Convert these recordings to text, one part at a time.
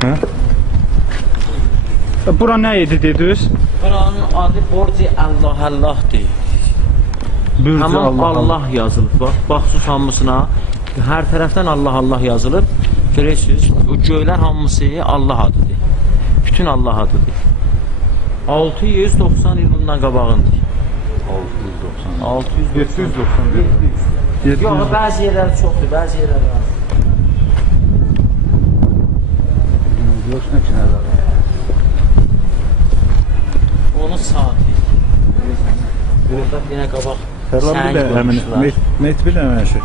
Hə? Bura nə idi dediniz? Buranın adı Borci Allah-Allah'dır. Tamam Allah yazılıb. Baxsız hamısına hər tərəfdən Allah-Allah yazılıb. Görürsünüz, o göylər hamısı Allah adıdır. Bütün Allah adıdır. 690 il bundan qabağındır. 690. 790. Yox, bəzi yerləri çoxdur, bəzi yerləri az. Onun saati. Orada yine qabaq Sərlan bilə həmin met bilə həmin şey.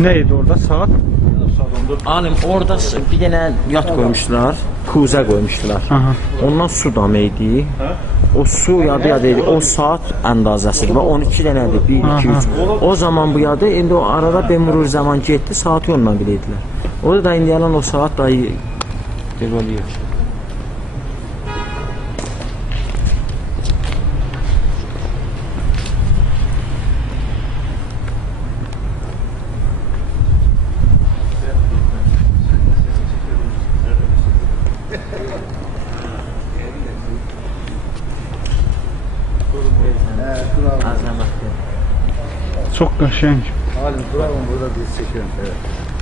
Nə idi orada? Saat? Alim, orada bir dənə yat qoymuşlar, kuzə qoymuşlar. Ondan su damı idi. O su yadı idi. O saat əndazəsidir və 12 dənədir. 1, 2, 3. O zaman bu yadı, indi o arada demir zaman getdi, saati ondan bilirdilər. Orada da indi yalan o saat da devoluyur. Çok qəşəng. Halim duralım burada biz çekiyorum. Evet.